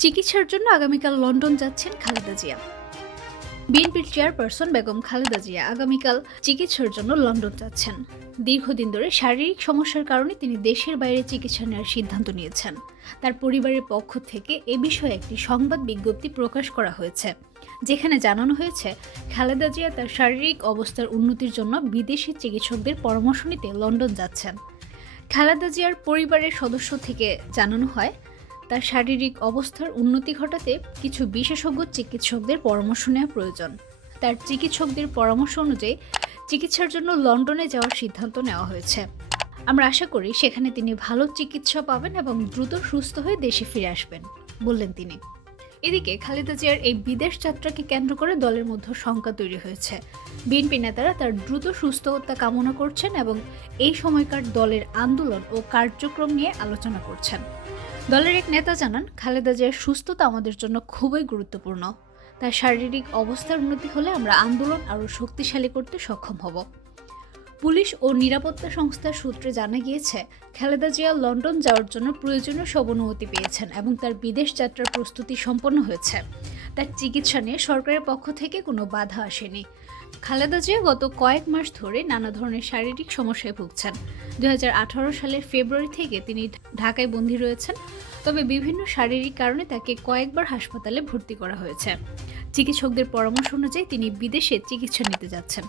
চিকিৎসার জন্য আগামীকাল লন্ডন যাচ্ছেন খালেদা জিয়া। বিএনপির চেয়ারপারসন বেগম খালেদা জিয়া আগামীকাল চিকিৎসার জন্য লন্ডন যাচ্ছেন। দীর্ঘদিন ধরে শারীরিক সমস্যার কারণে তিনি দেশের বাইরে চিকিৎসা নেওয়ার সিদ্ধান্ত নিয়েছেন। তার পরিবারের পক্ষ থেকে এ বিষয়ে একটি সংবাদ বিজ্ঞপ্তি প্রকাশ করা হয়েছে, যেখানে জানানো হয়েছে খালেদা জিয়া তার শারীরিক অবস্থার উন্নতির জন্য বিদেশি চিকিৎসকদের পরামর্শ নিতে লন্ডন যাচ্ছেন। খালেদা জিয়ার পরিবারের সদস্য থেকে জানানো হয়, তার শারীরিক অবস্থার উন্নতি ঘটাতে কিছু বিশেষজ্ঞ চিকিৎসকদের পরামর্শ নেওয়া প্রয়োজন। তার চিকিৎসকদের পরামর্শ অনুযায়ী চিকিৎসার জন্য লন্ডনে যাওয়ার সিদ্ধান্ত নেওয়া হয়েছে। আমরা আশা করি সেখানে তিনি ভালো চিকিৎসা পাবেন এবং দ্রুত সুস্থ হয়ে দেশে ফিরে আসবেন, বললেন তিনি। এদিকে খালেদা জিয়ার এই বিদেশ যাত্রাকে কেন্দ্র করে দলের মধ্যে শঙ্কা তৈরি হয়েছে। বিএনপি নেতারা তার দ্রুত সুস্থতা কামনা করছেন এবং এই সময়কার দলের আন্দোলন ও কার্যক্রম নিয়ে আলোচনা করছেন। দলের এক নেতা জানান, খালেদা জিয়ার সুস্থতা আমাদের জন্য খুবই গুরুত্বপূর্ণ। তার শারীরিক অবস্থার উন্নতি হলে আমরা আন্দোলন আরও শক্তিশালী করতে সক্ষম হব। পুলিশ ও নিরাপত্তা সংস্থার সূত্রে জানা গিয়েছে, খালেদা জিয়া লন্ডন যাওয়ার জন্য প্রয়োজনীয় সব অনুমতি পেয়েছেন এবং তার বিদেশ যাত্রার প্রস্তুতি সম্পন্ন হয়েছে। তার চিকিৎসা নিয়ে সরকারের পক্ষ থেকে কোনো বাধা আসেনি। খালেদা জিয়া গত কয়েক মাস ধরে নানা ধরনের শারীরিক সমস্যায় ভুগছেন। 2018 সালের ফেব্রুয়ারি থেকে তিনি ঢাকায় বন্দী রয়েছেন, তবে বিভিন্ন শারীরিক কারণে তাকে কয়েকবার হাসপাতালে ভর্তি করা হয়েছে। চিকিৎসকদের পরামর্শ অনুযায়ী তিনি বিদেশে চিকিৎসা নিতে যাচ্ছেন।